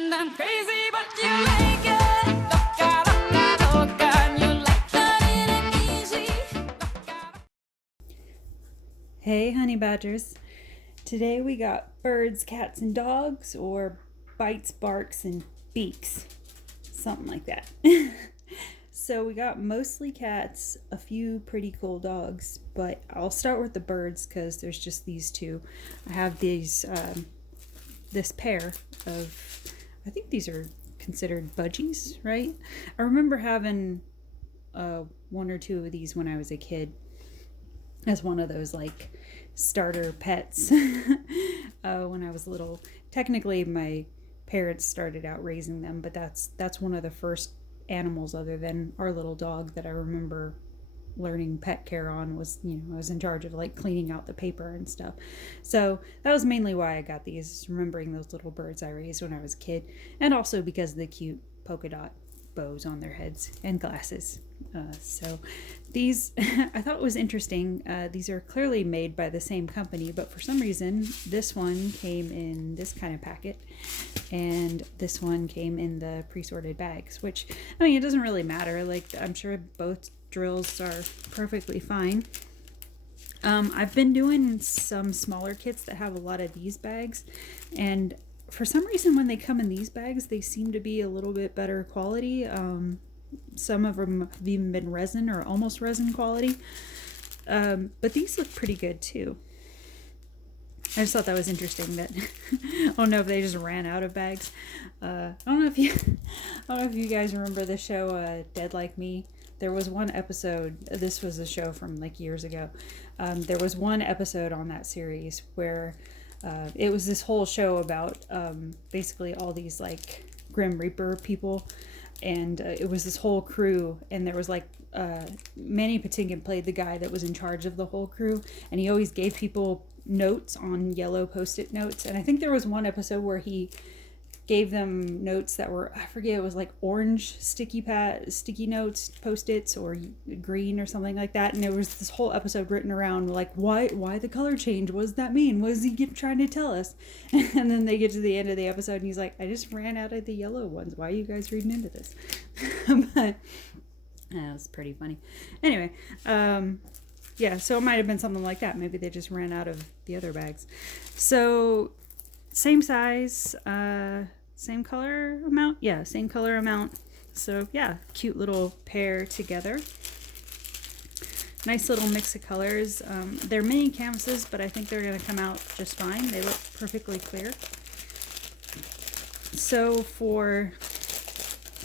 And I'm crazy, but you make it. Loca, loca, loca, and you like that it ain't easy. Loca. Hey, honey badgers. Today we got birds, cats, and dogs, or bites, barks, and beaks. Something like that. So we got mostly cats, a few pretty cool dogs, but I'll start with the birds because there's just these two. I have this pair of, I think these are considered budgies, right? I remember having one or two of these when I was a kid as one of those like starter pets when I was little. Technically my parents started out raising them, but that's one of the first animals other than our little dog that I remember learning pet care on. Was, I was in charge of like cleaning out the paper and stuff. So that was mainly why I got these, remembering those little birds I raised when I was a kid, and also because of the cute polka dot bows on their heads and glasses. So these I thought was interesting. These are clearly made by the same company, but for some reason this one came in this kind of packet and this one came in the pre-sorted bags, which, I mean, it doesn't really matter. Like, I'm sure both drills are perfectly fine. I've been doing some smaller kits that have a lot of these bags, and for some reason when they come in these bags they seem to be a little bit better quality. Some of them have even been resin or almost resin quality, but these look pretty good too. I just thought that was interesting that I don't know if they just ran out of bags. I don't know if you guys remember the show Dead Like Me. There was one episode, this was a show from like years ago. There was one episode on that series where it was this whole show about basically all these like Grim Reaper people, and it was this whole crew, and there was like Manny Patinkin played the guy that was in charge of the whole crew, and he always gave people notes on yellow post-it notes. And I think there was one episode where he gave them notes that were, I forget, it was like orange sticky notes, post-its, or green or something like that. And there was this whole episode written around like, why the color change? What does that mean? What is he trying to tell us? And then they get to the end of the episode and he's like, I just ran out of the yellow ones. Why are you guys reading into this? But that was pretty funny. Anyway, yeah, so it might have been something like that. Maybe they just ran out of the other bags. So same size, same color amount? Yeah, same color amount. So yeah, cute little pair together. Nice little mix of colors. They're mini canvases, but I think they're going to come out just fine. They look perfectly clear. So for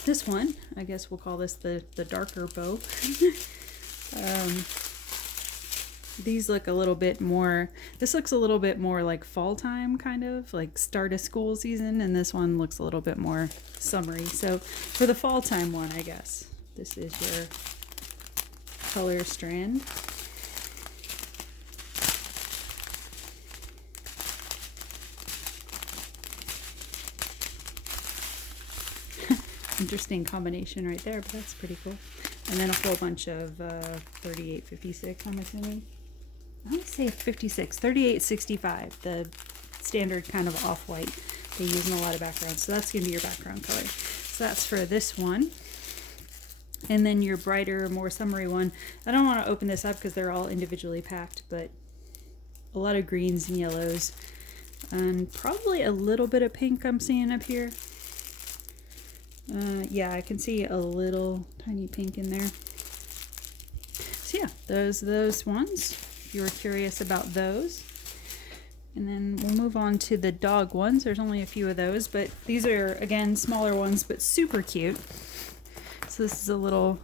this one, I guess we'll call this the darker bow. These look a little bit more, this looks a little bit more like fall time, kind of like start of school season, and this one looks a little bit more summery. So for the fall time one, I guess this is your color strand. Interesting combination right there, but that's pretty cool. And then a whole bunch of 3856, I'm assuming. I would say 56, 3865, the standard kind of off-white they use in a lot of backgrounds. So that's going to be your background color. So that's for this one. And then your brighter, more summery one. I don't want to open this up because they're all individually packed, but a lot of greens and yellows. And probably a little bit of pink I'm seeing up here. Yeah, I can see a little tiny pink in there. So yeah, those ones, if you were curious about those. And then we'll move on to the dog ones. There's only a few of those, but these are, again, smaller ones, but super cute. So this is a little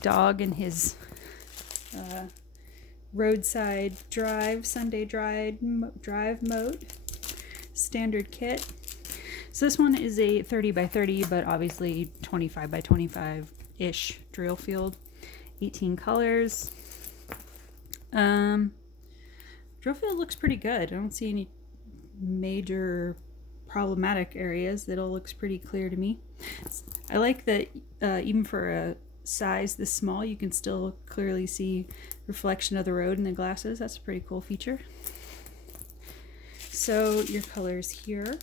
dog in his roadside drive, Sunday drive mode. Standard kit. So this one is a 30 by 30, but obviously 25 by 25-ish drill field. 18 colors. Drill field looks pretty good. I don't see any major problematic areas. It all looks pretty clear to me. I like that even for a size this small, you can still clearly see reflection of the road in the glasses. That's a pretty cool feature. So your colors here.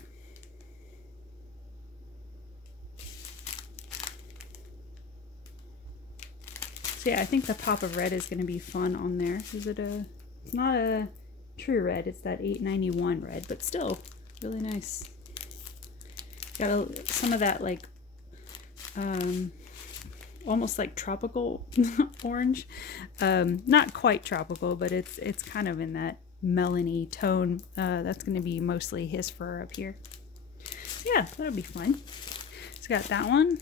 So yeah, I think the pop of red is going to be fun on there. Is it a, it's not a true red, it's that 891 red, but still really nice. Got some of that like almost like tropical orange. Not quite tropical, but it's kind of in that melony tone. That's going to be mostly his fur up here. Yeah, that'll be fun. It's got that one.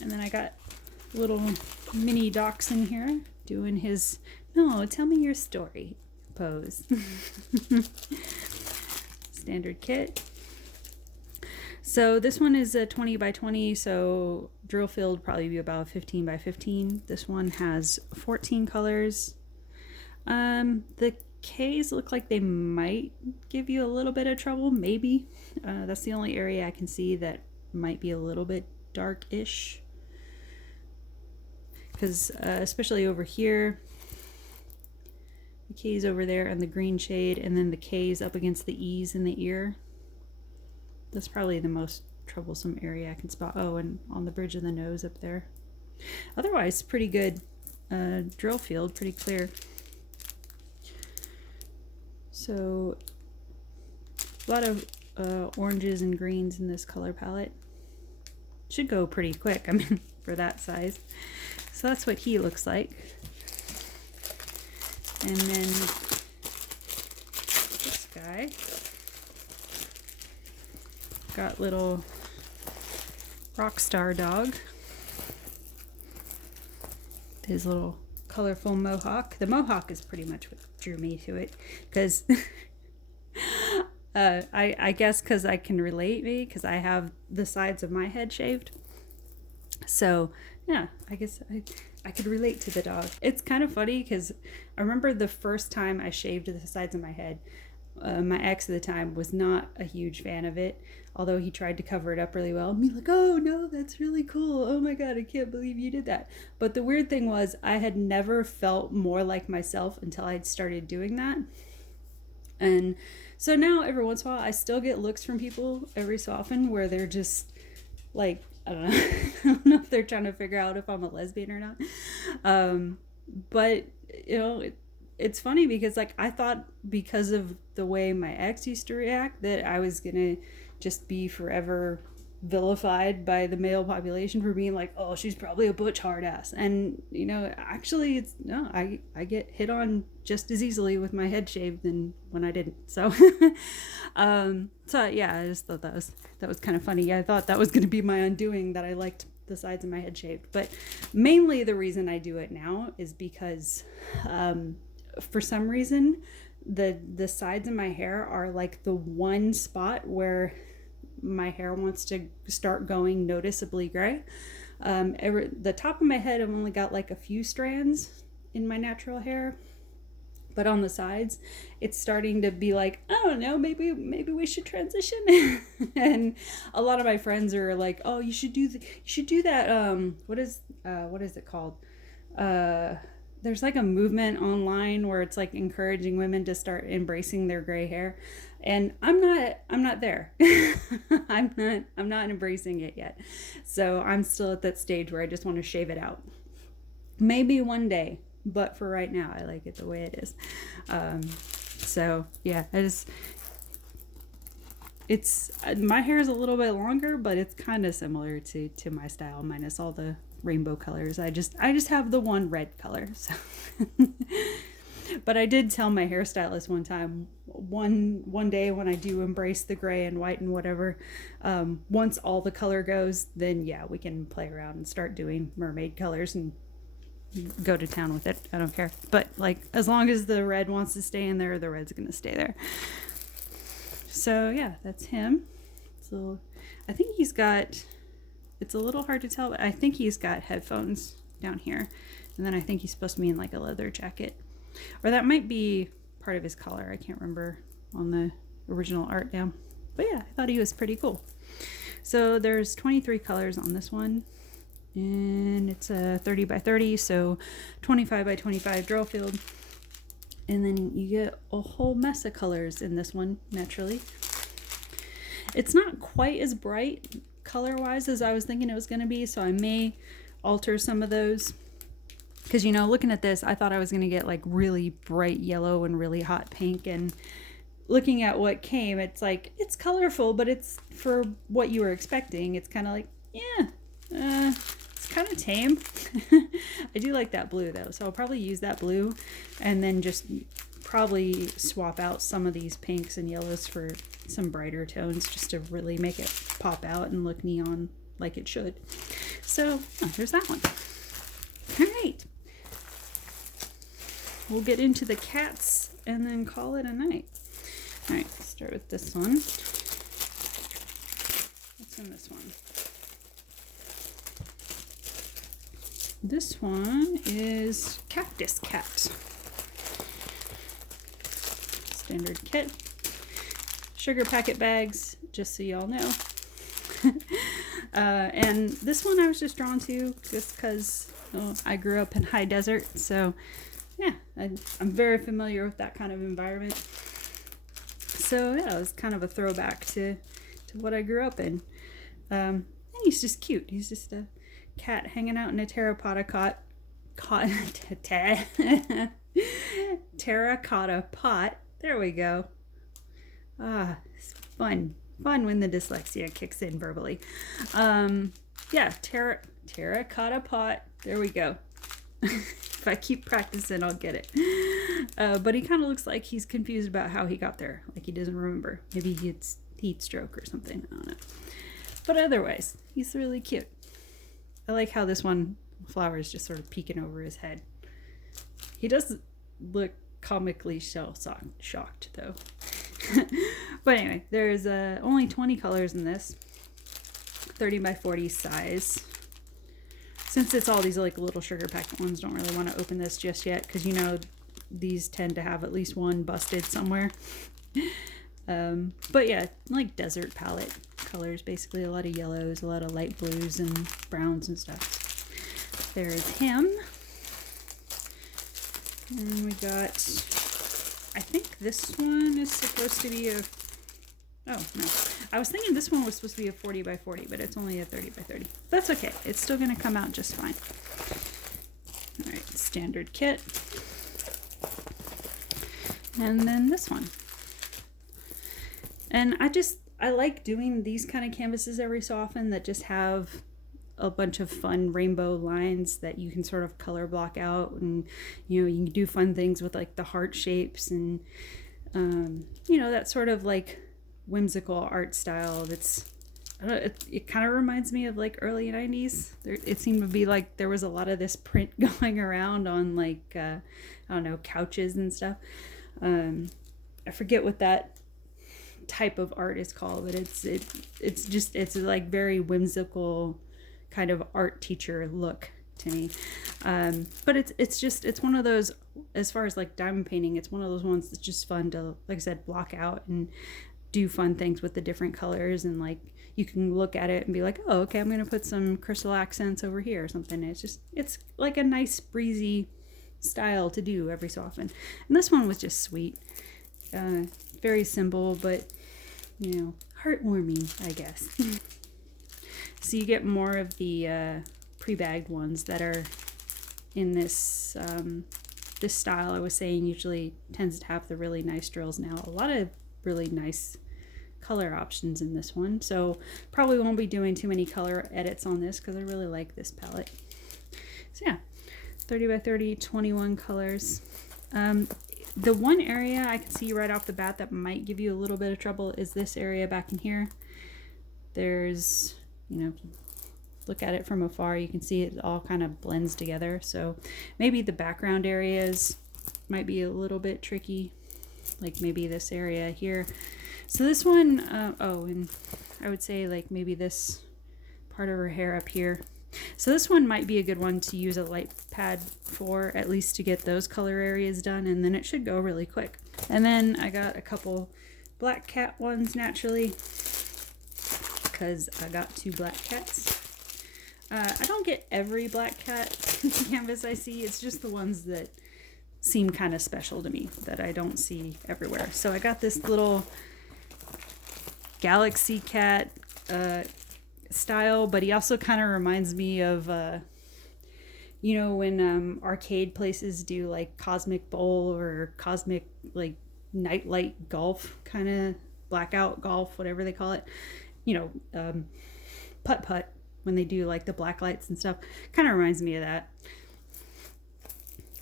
And then I got little mini dachshund here doing his, no, tell me your story pose. Standard kit. So this one is a 20 by 20, so drill field probably be about 15 by 15. This one has 14 colors. The K's look like they might give you a little bit of trouble, maybe. That's the only area I can see that might be a little bit dark-ish. Because especially over here, the K's over there and the green shade, and then the K's up against the E's in the ear. That's probably the most troublesome area I can spot. Oh, and on the bridge of the nose up there. Otherwise, pretty good drill field, pretty clear. So, a lot of oranges and greens in this color palette. Should go pretty quick, I mean, for that size. So that's what he looks like. And then this guy. Got little rock star dog. His little colorful mohawk. The mohawk is pretty much what drew me to it, because I guess because I can relate, maybe because I have the sides of my head shaved. So yeah, I guess I could relate to the dog. It's kind of funny because I remember the first time I shaved the sides of my head. My ex at the time was not a huge fan of it, although he tried to cover it up really well. Me like, oh no, that's really cool. Oh my God, I can't believe you did that. But the weird thing was I had never felt more like myself until I'd started doing that. And so now every once in a while I still get looks from people every so often where they're just like, I don't know. I don't know if they're trying to figure out if I'm a lesbian or not. But you know, it's funny because like I thought because of the way my ex used to react that I was gonna just be forever vilified by the male population for being like, oh, she's probably a butch hard ass. And you know, actually it's no, I get hit on just as easily with my head shaved than when I didn't. So so yeah, I just thought that was kind of funny. I thought that was gonna be my undoing, that I liked the sides of my head shaved. But mainly the reason I do it now is because for some reason the sides of my hair are like the one spot where my hair wants to start going noticeably gray. The top of my head I've only got like a few strands in my natural hair, but on the sides it's starting to be like, I don't know, maybe we should transition. And a lot of my friends are like, oh, you should do that what is it called, there's like a movement online where it's like encouraging women to start embracing their gray hair, and I'm not there. I'm not embracing it yet. So I'm still at that stage where I just want to shave it out. Maybe one day, but for right now I like it the way it is. So yeah, it's my hair is a little bit longer, but it's kind of similar to my style, minus all the rainbow colors. I just have the one red color. So but I did tell my hairstylist one time, one day when I do embrace the gray and white and whatever, once all the color goes, then yeah, we can play around and start doing mermaid colors and go to town with it. I don't care. But like, as long as the red wants to stay in there, the red's gonna stay there. So yeah, that's him. So I think he's got, it's a little hard to tell, but I think he's got headphones down here. And then I think he's supposed to be in like a leather jacket. Or that might be part of his collar. I can't remember on the original art now. But yeah, I thought he was pretty cool. So there's 23 colors on this one. And it's a 30 by 30, so 25 by 25 drill field. And then you get a whole mess of colors in this one, naturally. It's not quite as bright color-wise as I was thinking it was going to be, so I may alter some of those. Because, you know, looking at this, I thought I was going to get like really bright yellow and really hot pink. And looking at what came, it's like, it's colorful, but it's for what you were expecting. It's kind of like, yeah, it's kind of tame. I do like that blue though. So I'll probably use that blue and then just probably swap out some of these pinks and yellows for some brighter tones just to really make it pop out and look neon like it should. So there's that one. All right. We'll get into the cats and then call it a night. All right, let's start with this one. What's in this one? This one is Cactus Cat. Standard kit. Sugar packet bags, just so y'all know. And this one I was just drawn to just because I grew up in high desert, so yeah, I'm very familiar with that kind of environment. So yeah, it was kind of a throwback to what I grew up in. And he's just cute. He's just a cat hanging out in a terracotta terracotta pot. There we go. It's fun when the dyslexia kicks in verbally. Yeah, terracotta pot. There we go. If I keep practicing, I'll get it. But he kind of looks like he's confused about how he got there. Like he doesn't remember. Maybe he had heat stroke or something. I don't know. But otherwise, he's really cute. I like how this one flower is just sort of peeking over his head. He does look comically shocked though. But anyway, there's only 20 colors in this. 30 by 40 size. Since it's all these like little sugar packet ones, don't really want to open this just yet because you know these tend to have at least one busted somewhere. But yeah, like desert palette colors, basically a lot of yellows, a lot of light blues and browns and stuff. There's him. And we got, I think this one is supposed to be a, oh no, I was thinking this one was supposed to be a 40 by 40, but it's only a 30 by 30. That's okay, it's still going to come out just fine. All right, standard kit. And then this one. And I like doing these kind of canvases every so often that just have a bunch of fun rainbow lines that you can sort of color block out, and you know, you can do fun things with like the heart shapes and you know, that sort of like whimsical art style that's it kind of reminds me of like early 90s. It seemed to be like there was a lot of this print going around on like I don't know, couches and stuff. I forget what that type of art is called, but it's like very whimsical kind of art teacher look to me. But it's one of those, as far as like diamond painting, it's one of those ones that's just fun to, like I said, block out and do fun things with the different colors, and like you can look at it and be like, oh, okay, I'm gonna put some crystal accents over here or something. It's like a nice breezy style to do every so often. And this one was just sweet. Very simple, but you know, heartwarming, I guess. So you get more of the pre-bagged ones that are in this this style I was saying usually tends to have the really nice drills. Now a lot of really nice color options in this one, so probably won't be doing too many color edits on this because I really like this palette. So yeah, 30 by 30, 21 colors. The one area I can see right off the bat that might give you a little bit of trouble is this area back in here. There's, you know, look at it from afar, you can see it all kind of blends together. So maybe the background areas might be a little bit tricky, like maybe this area here. So this one, oh, and I would say like maybe this part of her hair up here. So this one might be a good one to use a light pad for, at least to get those color areas done, and then it should go really quick. And then I got a couple black cat ones naturally, because I got 2 black cats. I don't get every black cat canvas I see, it's just the ones that seem kind of special to me that I don't see everywhere. So I got this little galaxy cat style, but he also kind of reminds me of You know, when arcade places do like Cosmic Bowl or Cosmic like Nightlight Golf, kind of blackout golf, whatever they call it, you know, putt putt, when they do like the black lights and stuff, kind of reminds me of that.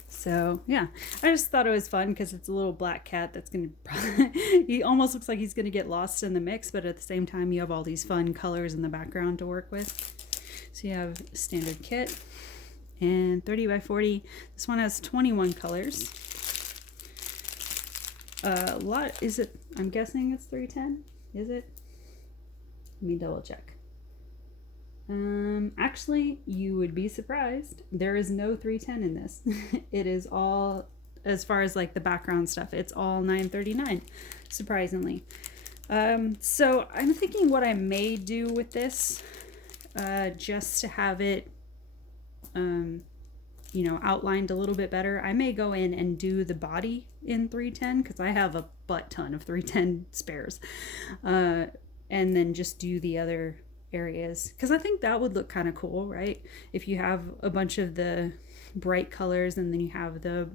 So yeah, I just thought it was fun because it's a little black cat that's gonna he almost looks like he's gonna get lost in the mix, but at the same time you have all these fun colors in the background to work with. So you have standard kit and 30 by 40. This one has 21 colors. A lot, is it, I'm guessing it's 310, is it? Let me double check. Actually, you would be surprised. There is no 310 in this. It is all, as far as like the background stuff, it's all 939, surprisingly. So I'm thinking what I may do with this, just to have it, you know, outlined a little bit better. I may go in and do the body in 310 because I have a butt ton of 310 spares, and then just do the other areas because I think that would look kind of cool, right? If you have a bunch of the bright colors and then you have the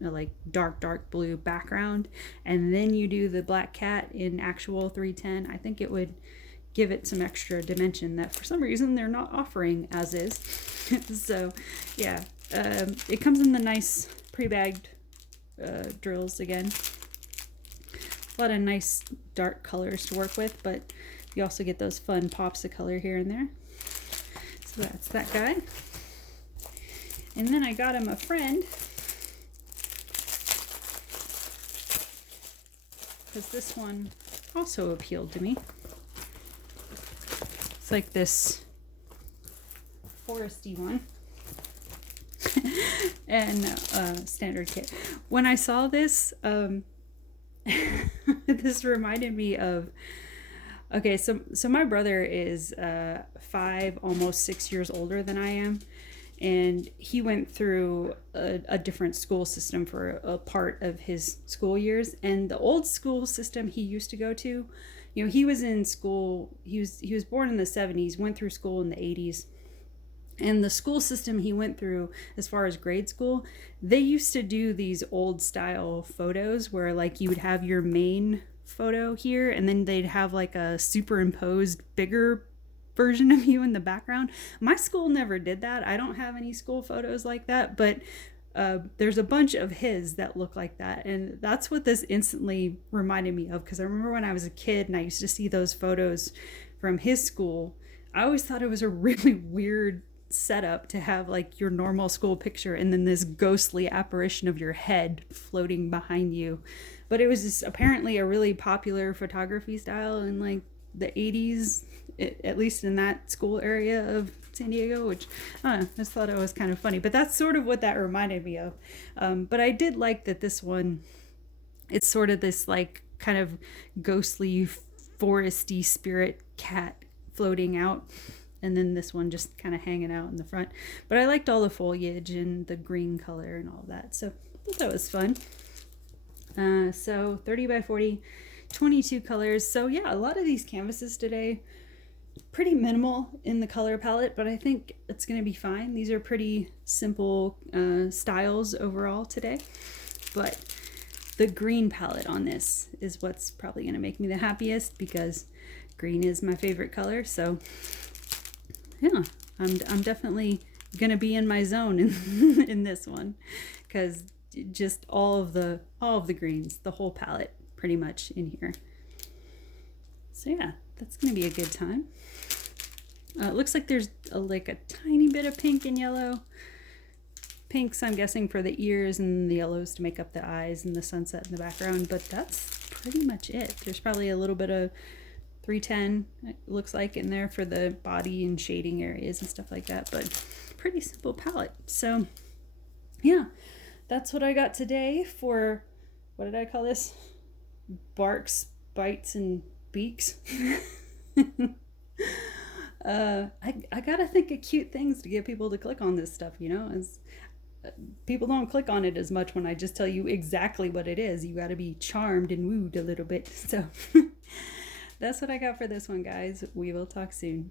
like dark blue background and then you do the black cat in actual 310, I think it would give it some extra dimension that for some reason they're not offering as is. So yeah, it comes in the nice pre-bagged drills again. A lot of nice dark colors to work with, but you also get those fun pops of color here and there. So that's that guy. And then I got him a friend, because this one also appealed to me. It's like this foresty one. And standard kit. When I saw this, this reminded me of, okay, so my brother is 5, almost 6 years older than I am, and he went through a different school system for a part of his school years. And the old school system he used to go to, you know, he was in school, he was born in the 70s, went through school in the 80s. And the school system he went through, as far as grade school, they used to do these old style photos where like you would have your main photo here and then they'd have like a superimposed bigger version of you in the background. My school never did that. I don't have any school photos like that, but there's a bunch of his that look like that. And that's what this instantly reminded me of, because I remember when I was a kid and I used to see those photos from his school, I always thought it was a really weird setup to have like your normal school picture and then this ghostly apparition of your head floating behind you. But it was just apparently a really popular photography style in like the 80s, at least in that school area of San Diego, which I don't know, I just thought it was kind of funny. But that's sort of what that reminded me of. But I did like that this one, it's sort of this like kind of ghostly foresty spirit cat floating out. And then this one just kind of hanging out in the front. But I liked all the foliage and the green color and all that. So I thought that was fun. So 30 by 40, 22 colors. So yeah, a lot of these canvases today, pretty minimal in the color palette, but I think it's going to be fine. These are pretty simple styles overall today. But the green palette on this is what's probably going to make me the happiest, because green is my favorite color. So yeah, I'm definitely gonna be in my zone in this one, because just all of the greens, the whole palette pretty much in here. So yeah, that's gonna be a good time. It looks like there's like a tiny bit of pink and yellow. Pinks, I'm guessing, for the ears, and the yellows to make up the eyes and the sunset in the background, but that's pretty much it. There's probably a little bit of 310, it looks like, in there for the body and shading areas and stuff like that, but pretty simple palette. So yeah, that's what I got today for, what did I call this? Barks, Bites, and Beaks. I gotta think of cute things to get people to click on this stuff, you know? People don't click on it as much when I just tell you exactly what it is. You gotta be charmed and wooed a little bit. So that's what I got for this one, guys. We will talk soon.